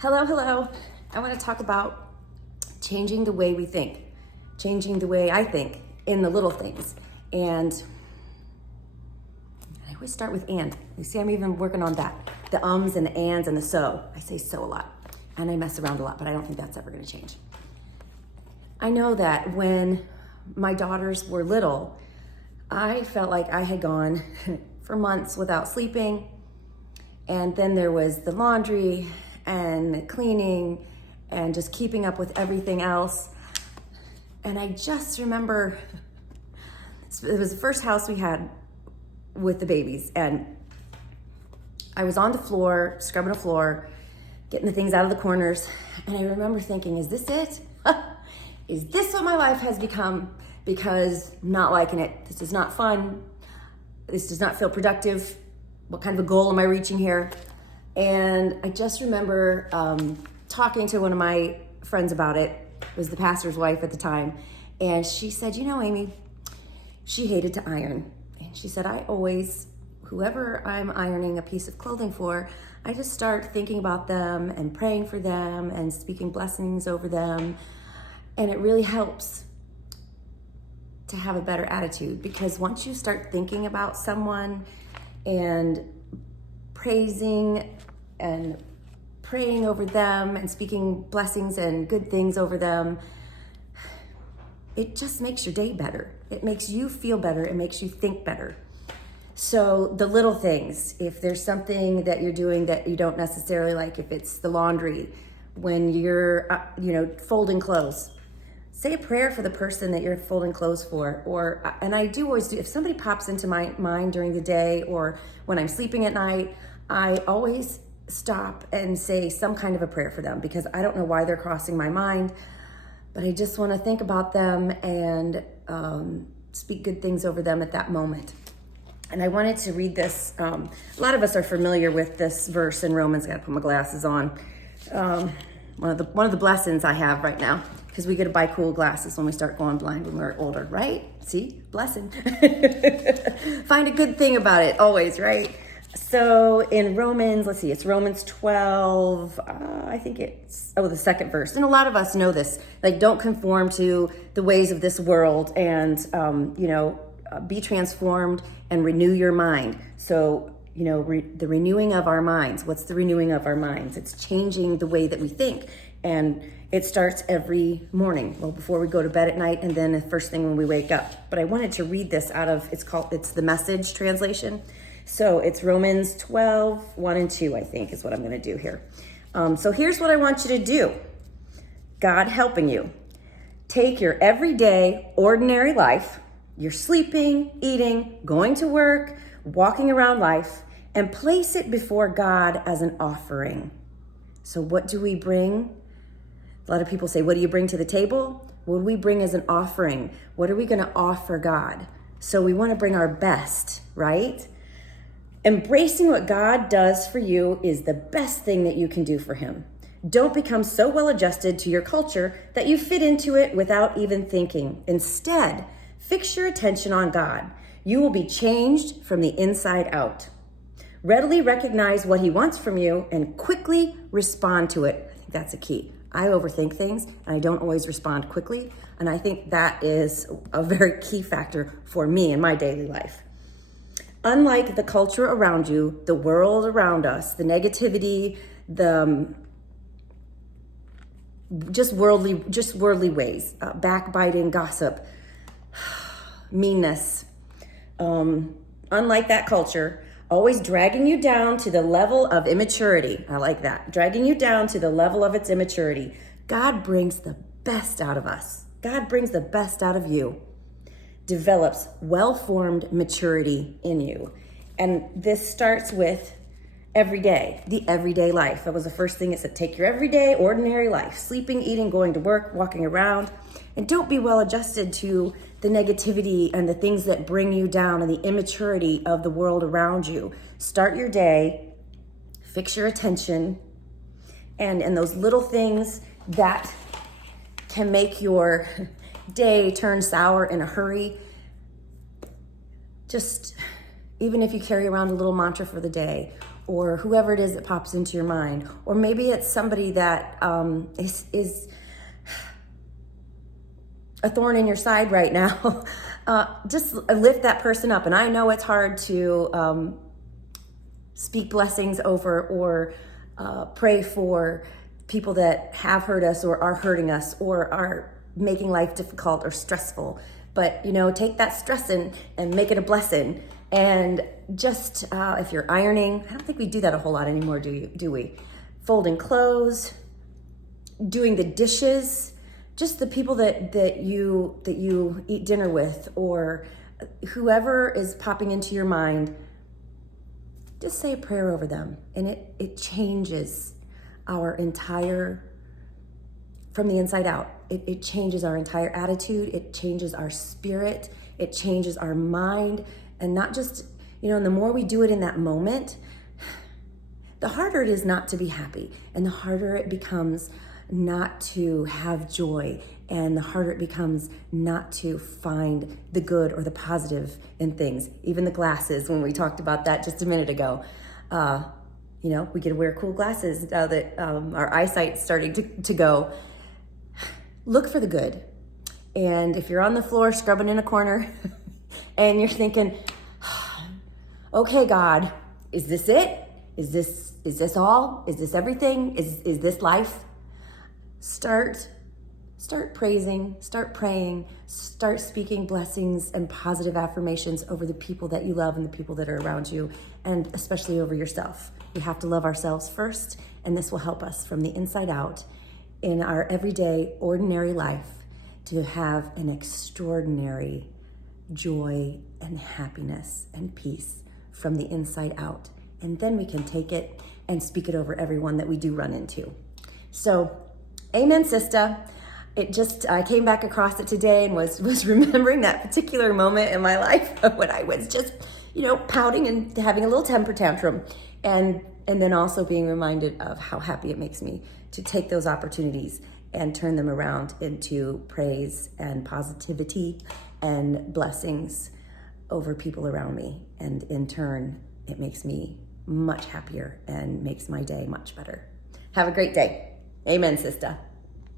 Hello, hello. I want to talk about changing the way we think, changing the way I think in the little things. And I always start with and. You see, I'm even working on that. The ums and the ands and the so. I say so a lot and I mess around a lot, but I don't think that's ever going to change. I know that when my daughters were little, I felt like I had gone for months without sleeping. And then there was the laundry and the cleaning and just keeping up with everything else. And I just remember, it was the first house we had with the babies. And I was on the floor, scrubbing the floor, getting the things out of the corners. And I remember thinking, is this it? Is this what my life has become? Because I'm not liking it. This is not fun. This does not feel productive. What kind of a goal am I reaching here? And I just remember talking to one of my friends about it. It was the pastor's wife at the time. And she said, you know, Amy, she hated to iron. And she said, I always, whoever I'm ironing a piece of clothing for, I just start thinking about them and praying for them and speaking blessings over them. And it really helps to have a better attitude, because once you start thinking about someone and praising and praying over them and speaking blessings and good things over them, it just makes your day better. It makes you feel better. It makes you think better. So the little things, if there's something that you're doing that you don't necessarily like, if it's the laundry, when you're, folding clothes, say a prayer for the person that you're folding clothes for. And I do always do, if somebody pops into my mind during the day or when I'm sleeping at night, I always stop and say some kind of a prayer for them, because I don't know why they're crossing my mind, but I just want to think about them and speak good things over them at that moment. And I wanted to read this. A lot of us are familiar with this verse in Romans. I gotta put my glasses on. One of the blessings I have right now, because we get to buy cool glasses when we start going blind when we're older, right? See, blessing. Find a good thing about it always, right? So in Romans, let's see, it's Romans 12, I think it's, the second verse. And a lot of us know this, like, don't conform to the ways of this world, and, be transformed and renew your mind. So, the renewing of our minds. What's the renewing of our minds? It's changing the way that we think. And it starts every morning, before we go to bed at night, and then the first thing when we wake up. But I wanted to read this out of, it's the Message translation. So it's Romans 12, 1 and 2, I think is what I'm going to do here. So here's what I want you to do. God helping you. Take your everyday, ordinary life, your sleeping, eating, going to work, walking around life, and place it before God as an offering. So what do we bring? A lot of people say, what do you bring to the table? What do we bring as an offering? What are we going to offer God? So we want to bring our best, right? Embracing what God does for you is the best thing that you can do for him. Don't become so well adjusted to your culture that you fit into it without even thinking. Instead, fix your attention on God. You will be changed from the inside out. Readily recognize what he wants from you and quickly respond to it. I think that's a key. I overthink things and I don't always respond quickly. And I think that is a very key factor for me in my daily life. Unlike the culture around you, the world around us, the negativity, the just worldly ways, backbiting, gossip, meanness. Unlike that culture, always dragging you down to the level of immaturity. I like that. Dragging you down to the level of its immaturity. God brings the best out of us. God brings the best out of you. Develops well-formed maturity in you. And this starts with the everyday life. That was the first thing it said. Take your everyday, ordinary life, sleeping, eating, going to work, walking around, and don't be well adjusted to the negativity and the things that bring you down and the immaturity of the world around you. Start your day, fix your attention, and those little things that can make your day turn sour in a hurry. Just, even if you carry around a little mantra for the day, or whoever it is that pops into your mind. Or maybe it's somebody that is a thorn in your side right now. Just lift that person up. And I know it's hard to speak blessings over or pray for people that have hurt us or are hurting us or are making life difficult or stressful. But, take that stress and make it a blessing. And just if you're ironing, I don't think we do that a whole lot anymore, do we? Folding clothes, doing the dishes, just the people that you eat dinner with, or whoever is popping into your mind, just say a prayer over them. And it changes our entire, from the inside out. It changes our entire attitude. It changes our spirit. It changes our mind. And not just, and the more we do it in that moment, the harder it is not to be happy. And the harder it becomes not to have joy. And the harder it becomes not to find the good or the positive in things. Even the glasses, when we talked about that just a minute ago. We get to wear cool glasses now that our eyesight's starting to go. Look for the good. And if you're on the floor scrubbing in a corner and you're thinking, okay, God, is this it? Is this all? Is this everything? Is this life? Start praising, start praying, start speaking blessings and positive affirmations over the people that you love and the people that are around you, and especially over yourself. We have to love ourselves first, and this will help us from the inside out in our everyday, ordinary life to have an extraordinary joy and happiness and peace from the inside out. And then we can take it and speak it over everyone that we do run into. So, amen, sister. I came back across it today and was remembering that particular moment in my life when I was just, pouting and having a little temper tantrum. And then also being reminded of how happy it makes me to take those opportunities and turn them around into praise and positivity and blessings over people around me. And in turn, it makes me much happier and makes my day much better. Have a great day. Amen, sister.